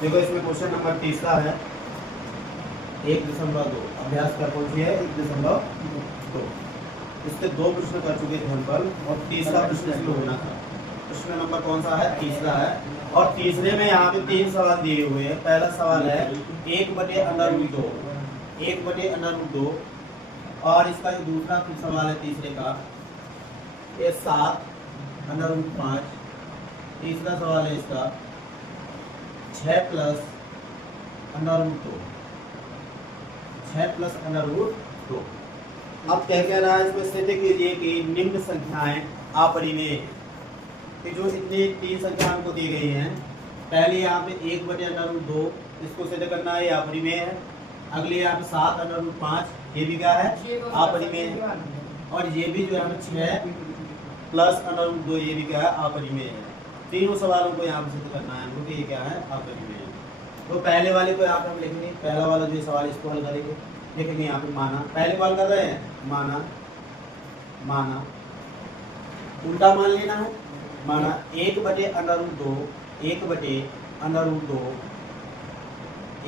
देखो इसमें question number तीसरा है 1.2 अभ्यास कर कौन सी है 1.2। इसके दो प्रश्न कर चुके थे हम कल और तीसरा प्रश्न इसमें होना था। प्रश्न नंबर कौन सा है? तीसरा है। और तीसरे में यहाँ पे 3 सवाल दिए हुए हैं। पहला सवाल है 1/√2, 1/√2। और इसका जो दूसरा सवाल है तीसरे का ये 7/5। तीसरा सवाल है इसका 6 + √2, 6 + √2। अब क्या कह रहा है इसमें स्थिति कीजिए कि निम्न संख्याएं अपरिमेय कि जो इतनी 3 संख्या हमको दी गई हैं। पहले यहाँ पे 1/√2 इसको सिद्ध करना है, ये अपरिमेय है। अगले यहाँ पे 7/5 ये भी क्या है? अपरिमेय है। और ये भी जो है 6 + √2 ये भी क्या है? अपरिमेय है। तीनों सवालों को यहाँ पे सिद्ध करना है हमको कि ये क्या है? अपरिमेय है। तो पहले वाले को यहाँ पे हम लिखेंगे, पहला वाला जो सवाल इसको हल करेंगे, लिखेंगे यहाँ पे माना। पहले कॉल कर रहे हैं माना, माना उल्टा मान लेना है। माना 1/√2, 1/√2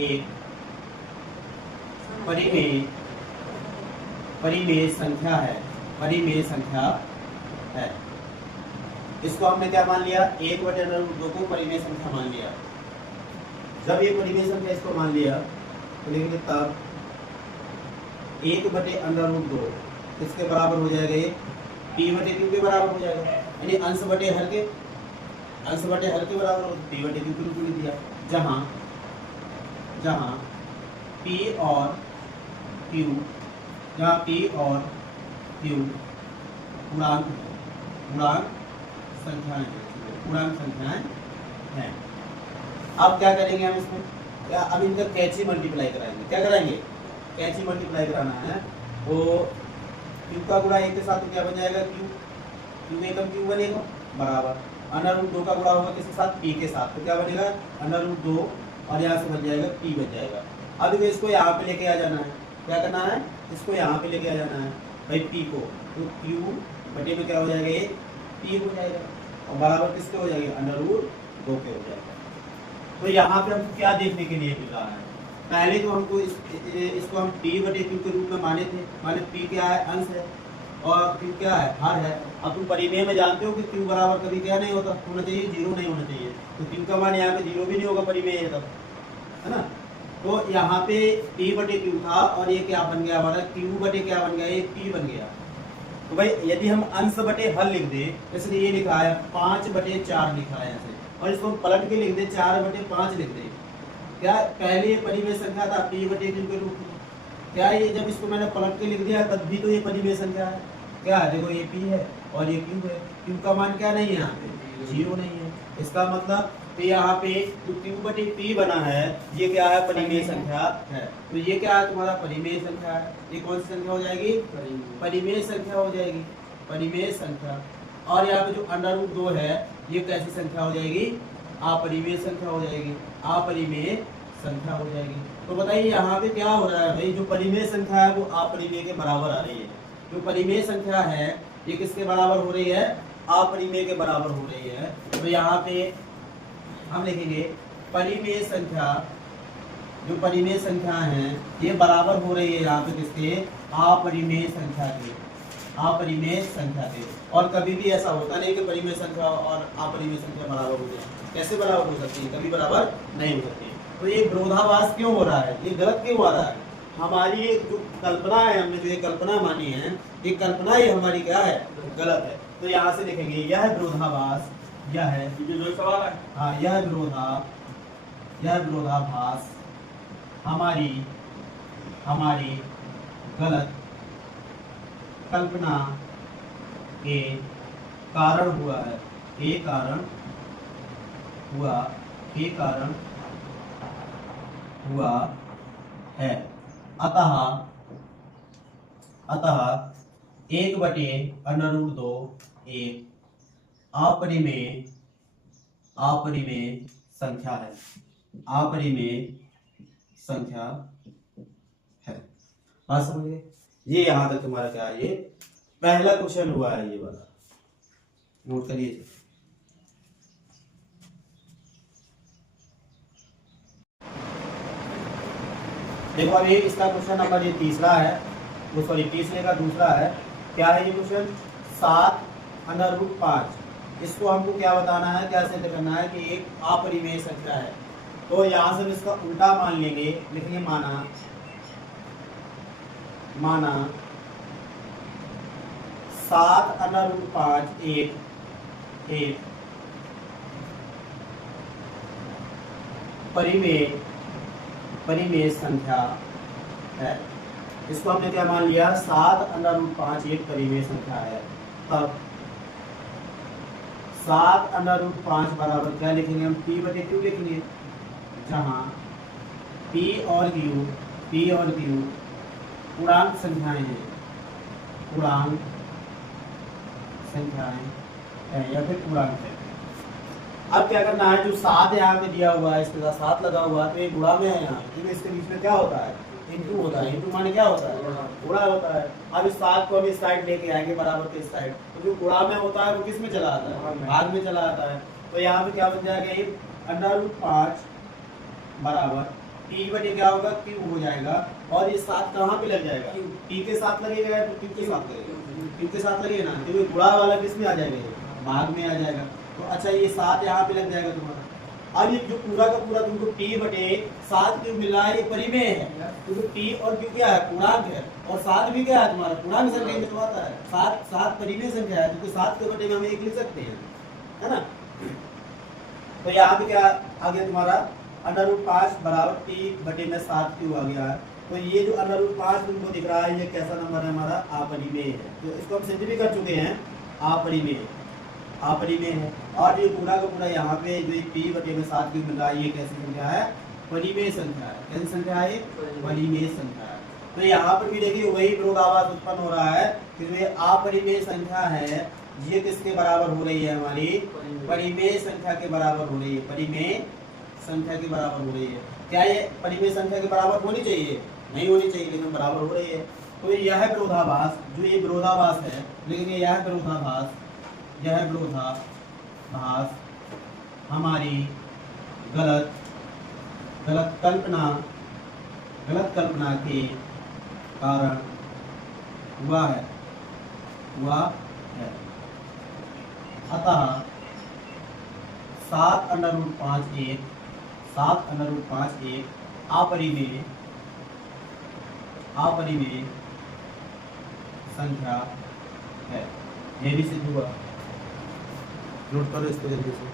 एक परिमेय संख्या है, परिमेय संख्या है। इसको हमने क्या मान लिया? 1/√2 को परिमेय संख्या मान लिया। जब ये परिमेय संख्या इसको मान लिया तो लिखेंगे तब 1/√2 इसके बराबर हो जाएगा ये p/q के बराबर हो जाएगा, यानी अंश बटे हर के, अंश बटे हर के बराबर हो। p/q के रूप में लिख दिया, जहां जहां p और q, जहां p और q पूर्णांक संख्याएं, पूर्णांक संख्याएं हैं। अब क्या करेंगे हम इसमें? क्या अब इनका कैची मल्टीप्लाई कराएंगे। क्या कराएंगे? कैची मल्टीप्लाई कराना है। तो q का गुणा 1 के साथ तो क्या बन जाएगा? q एकम q बनेगा बराबर √2 का गुणा होगा किसके साथ? p के साथ, तो क्या बनेगा? √2 और यहाँ से बन जाएगा p बन जाएगा। अब इसको यहाँ पे लेके आ जाना है। क्या करना है? इसको यहाँ पे लेके आ जाना है भाई p को, तो q बटे में क्या हो जाएगा? ये p हो जाएगा और बराबर किसके हो जाएगा? √2 के हो जाएगा। तो यहाँ पे हमको क्या देखने के लिए मिल रहा है? पहले तो हमको इसको हम p/q के रूप में माने थे, माने p क्या है? अंश है और q क्या है? हर है। अब तुम परिमेय में जानते हो कि q बराबर कभी क्या नहीं होता, होना चाहिए 0 नहीं होना चाहिए। तो q का मान यहाँ पे 0 भी नहीं होगा परिमेय है तब, है ना। तो यहाँ पे p/q था और ये क्या बन गया हमारा? q क्या बन गया? ये p बन गया। तो भाई यदि हम अंश बटे हर लिख दे, इसलिए ये लिखा है 5/4 लिखा है ऐसे, और इसको पलट के लिख दे 4/5 लिख दे। क्या पहले ये परिमेय संख्या था p/q के रूप में? क्या ये जब इसको मैंने पलट के लिख दिया तब भी तो ये परिमेय संख्या है। क्या है? देखो ये p है और ये q है। q का मान क्या नहीं है? यहाँ पे 0 नहीं है। इसका मतलब तो यहाँ पे जो q/p बना है ये क्या है? परिमेय संख्या है। तो ये क्या है? तुम्हारा परिमेय संख्या है। ये कौन सी संख्या हो जाएगी? परिमेय संख्या हो जाएगी, परिमेय संख्या। और यहाँ पे जो √2 है ये कैसी संख्या हो जाएगी? अपरिमेय संख्या हो जाएगी, अपरिमेय संख्या हो जाएगी। तो बताइए यहाँ पे क्या हो रहा है भाई? जो परिमेय संख्या है वो अपरिमेय के बराबर आ रही है। जो परिमेय संख्या है ये किसके बराबर हो रही है? अपरिमेय के बराबर हो रही है। तो यहाँ पे हम लिखेंगे परिमेय संख्या, जो परिमेय संख्या है ये बराबर हो रही है यहाँ पे किसके? अपरिमेय संख्या के, अपरिमेय संख्या के। और कभी भी ऐसा होता नहीं कि परिमेय संख्या और अपरिमेय संख्या बराबर हो जाए। कैसे बराबर हो सकती है? कभी बराबर नहीं हो सकती। तो ये विरोधाभास क्यों हो रहा है? ये गलत क्यों आ रहा है? हमारी जो कल्पना है, हमने जो ये कल्पना मानी है, ये कल्पना ही हमारी क्या है? गलत है। तो यहाँ से लिखेंगे यह विरोधाभास, यह है जो सवाल है, हाँ यह विरोधाभास हमारी गलत कल्पना के कारण हुआ है, के कारण हुआ है। अतः 1/√2 एक अपरिमेय संख्या है, अपरिमेय संख्या है। बात समझ गए? ये यहाँ तक तुम्हारा क्या है? ये पहला क्वेश्चन हुआ है, ये वाला नोट करिए। देखो अभी इसका क्वेश्चन नंबर ये तीसरा है, वो सॉरी तीसरे का दूसरा है। क्या है ये क्वेश्चन? 7√5। इसको हमको क्या बताना है, क्या सिद्ध करना है कि एक अपरिमेय संख्या है। तो यहाँ से हम इसका उल्टा मान लेंगे, लिखेंगे माना 7√5 एक परिमेय संख्या है। इसको हमने क्या मान लिया? 7√5 एक परिमेय संख्या है। तब 7√5 बराबर क्या लिखेंगे हम? p/q लिखेंगे, जहाँ p और q पूर्णांक संख्याएं हैं, या फिर पूर्णांक है। अब क्या करना है, जो 7 यहाँ पे दिया हुआ है, इसके साथ 7 लगा हुआ है, तो ये गुणा में है यहाँ, क्योंकि इसके बीच में क्या होता है? इंटू होता है। इंटू माने क्या होता है? गुणा होता है। अब इस 7 को हम इस साइड लेके आएंगे, बराबर के इस साइड, तो जो गुणा में होता है वो किस में चला आता है? भाग में चला आता है। तो यहाँ पे क्या बन जाएगा? ये √5 बराबर p/, क्या होगा? q हो जाएगा। और ये 7 कहाँ पे लग जाएगा? p के साथ लगेगा, तो q के साथ लगेगा, q के साथ लगेगा ना, तो ये गुणा वाला किस में आ जाएगा? ये भाग में आ जाएगा। तो अच्छा ये 7 यहाँ पे लग जाएगा तुम्हारा। अब ये जो पूरा का पूरा तुमको p/7 क्यों मिला है? ये परिमेय है, क्योंकि p और q क्या है? पूर्णांक है। और 7 भी क्या है तुम्हारा? पूर्णांक संख्या में आता है। 7 परिमेय संख्या है, क्योंकि 7 के बटे में हम 1 लिख सकते हैं, है ना। तो यहाँ पे क्या आ गया तुम्हारा? √5 बराबर p/7q आ गया है। तो ये जो √5 तुमको दिख रहा है, ये कैसा नंबर है? हमारा अपरिमेय है। तो इसको हम सिद्ध भी कर चुके हैं, अपरिमेय है। और ये पूरा का पूरा यहाँ पे जो p/7q मिल रहा है, ये कैसी संख्या है? परिमेय संख्या है। कैसी संख्या है? परिमेय संख्या है। तो यहाँ पर भी देखिए वही विरोधाभास उत्पन्न हो रहा है कि जो अपरिमेय संख्या है, ये किसके बराबर हो रही है? हमारी परिमेय संख्या के बराबर हो रही है। परिमेय संख्या के बराबर हो रही है। क्या ये परिमेय संख्या के बराबर होनी चाहिए? नहीं होनी चाहिए, लेकिन बराबर हो रही है। तो यह विरोधाभास, जो ये विरोधाभास है, लेकिन यह विरोधाभास हमारी गलत कल्पना के कारण हुआ है। अतः 7√5 अपरिमेय संख्या है। ये भी सिद्ध हुआ। नोट करो इसको जल्दी से।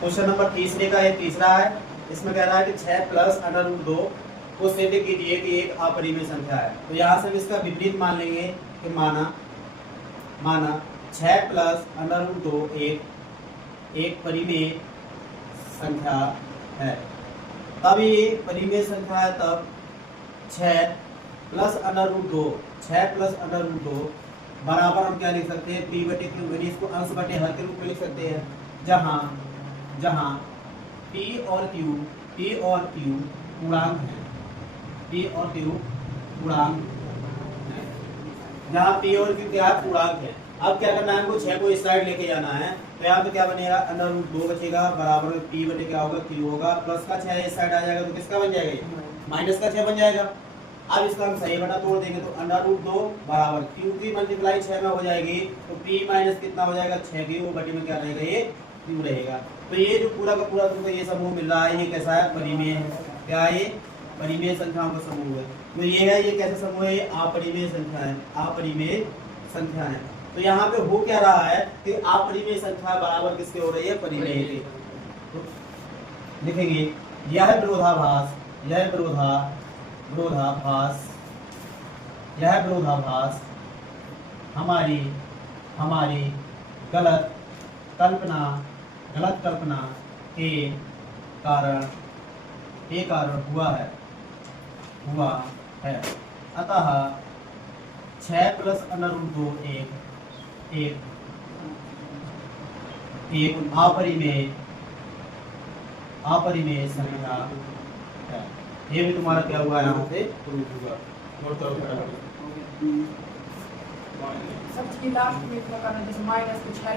क्वेश्चन नंबर तीसरे का ये तीसरा है। इसमें कह रहा है कि 6 + √2 को सिद्ध कीजिए कि एक अपरिमेय संख्या है। तो यहाँ से हम इसका विपरीत मान लेंगे कि माना 6 + √2 एक परिमेय संख्या है। तब ये परिमेय संख्या है, तब 6 + √2 बराबर हम क्या लिख सकते हैं? p/q, यानी इसको अंश बटे हर के रूप में लिख सकते हैं, जहाँ p और q पूर्णांक है। जहाँ p और q क्या है? पूर्णांक है। अब क्या करना है हमको? 6 को इस साइड लेके जाना है। तो यहाँ पे क्या बनेगा? √2 बचेगा, बराबर p/, क्या होगा? q होगा। प्लस का 6 इस साइड आ जाएगा, तो किसका बन जाएगा? माइनस का 6 बन जाएगा। अब इसका हम सही बटा तोड़ देंगे, तो √2 बराबर q की मल्टीप्लाई 6 में हो जाएगी, तो p माइनस कितना हो जाएगा? 6 की, वो बटे में क्या रहेगा? ये q रहेगा। तो ये जो पूरा का पूरा तुमको ये समूह मिल रहा है, ये कैसा है? परिमेय है। क्या है? ये परिमेय संख्याओं का समूह है। तो ये है, ये कैसा समूह है? अपरिमेय संख्या है। तो यहाँ पे हो क्या रहा है कि अपरिमेय संख्या बराबर किसके हो रही है? परिमेय के। तो लिखेंगे यह विरोधाभास हमारी गलत कल्पना के कारण हुआ है। अतः 6 + √2 एक अपरिमेय संख्या है। ये भी तुम्हारा क्या हुआ? यहाँ से प्रूफ हुआ। नोट करो फटाफट। सबकी लास्ट में क्या करना है? जैसे माइनस कुछ है